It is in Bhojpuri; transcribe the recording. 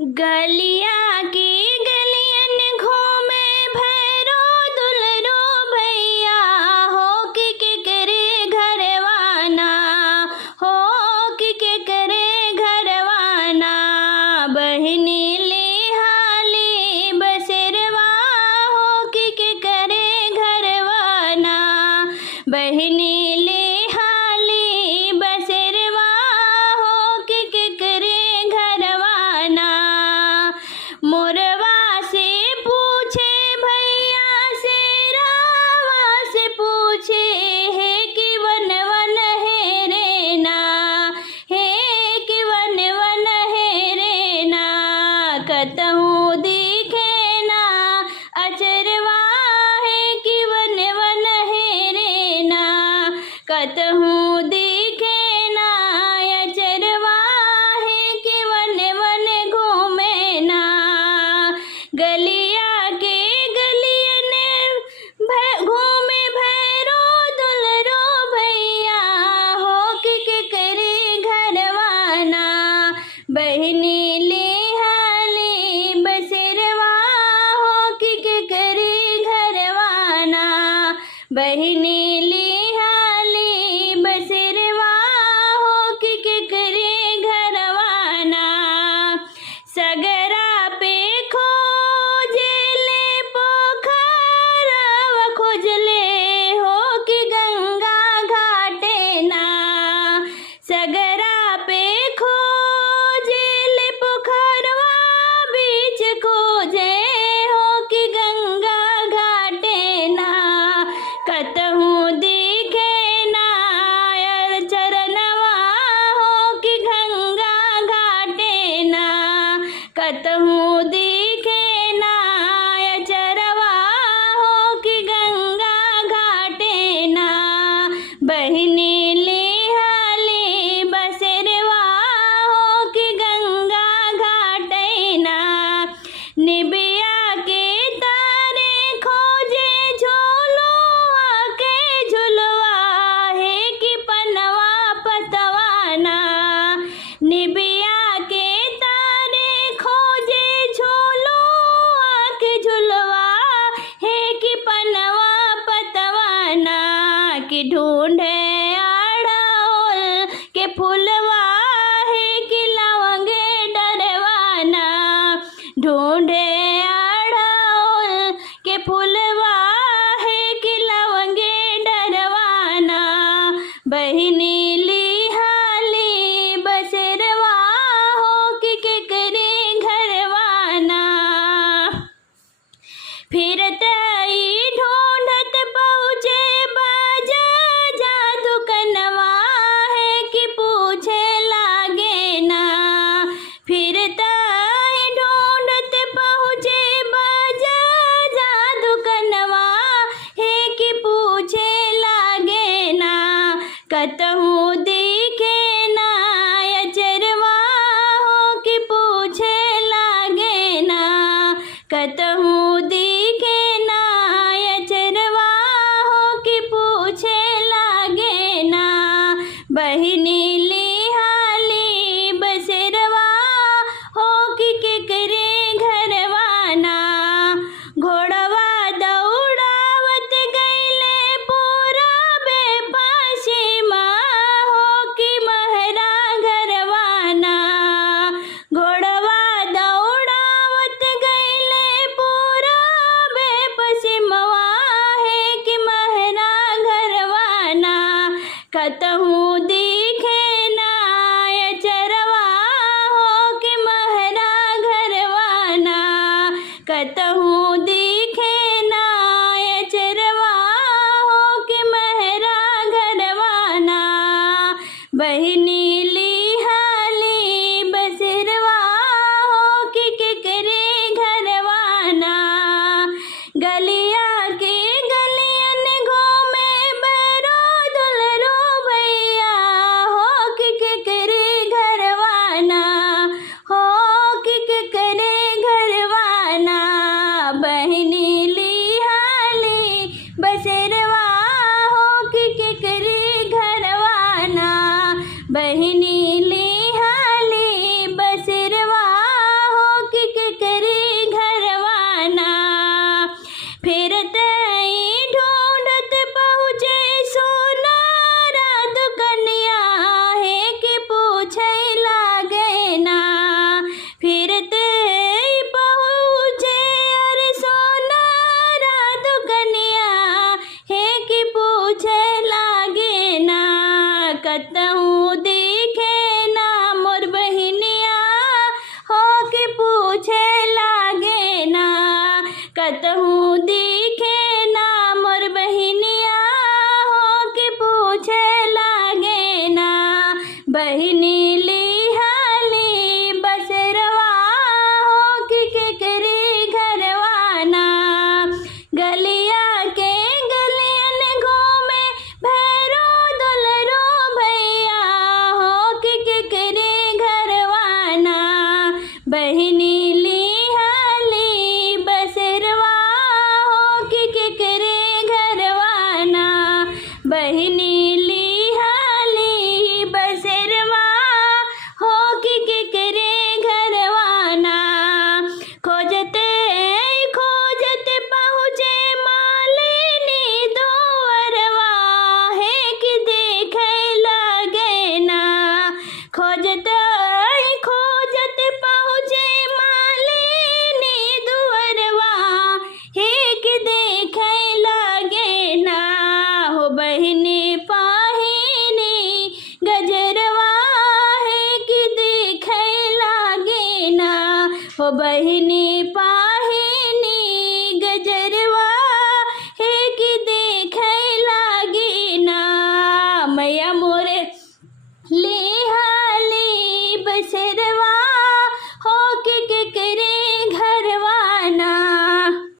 गलिया की गलियन घूमे भैरो दुलरो भैया हो कि करे घरवाना हो कि करे घरवाना बहनी लिहाली बसेरवा हो कि करे घरवाना बहनी लिहाली बसेरवा हो कि करे घरवाना मोरवा से पूछे भैया से रावा से पूछे है कि वन वन है रे ना है कि वन वन है रे ना कतहूँ दिखे ना अचरवा है कि वन वन है रे ना कतहूँ दिखे ना अचरवा है कि वन वन घूमे ना गलिया के गलियन घूमे भैरो दुलरो भैया हो कि करे घरवाना बहनी लिहाली बसेरवा हो कि करे घरवाना बहनी लिहाली बसेरवा हो कि करे घरवाना सगरा पे खोजले पोखरवा खोजले हो कि गंगा घाटे ना सगरा पे खोजले पोखरवा बीच खोजे हो कि गंगा घाटे ना कतहूँ दिखे ना चरणवा हो कि गंगा घाटे ना कतहूँ दिखे ना चरवा हो कि गंगा घाटे ना बहनी लिहाली बसेरवा हो कि गंगा घाटे ना निबिया के तारे खोजे झूलुआ के झुलवा है कि पनवा पतवाना निबिया के तारे खोजे झूलुआ बहिनी लिहाली बसरवा हो कि केकरे घरवाना। बहिनी लिहाली बसरवा हो कि केकरे घरवाना। खोजते खोजते पहुँचे मालिनी दुअरवा है कि देखे लगे ना। खोजते खोजते पहुँचे मालिनी दुअरवा है कि देखे लगे ना। हो बहिनी पाहिनी गजरवा है कि देखे लगे ना। हो बहिनी पा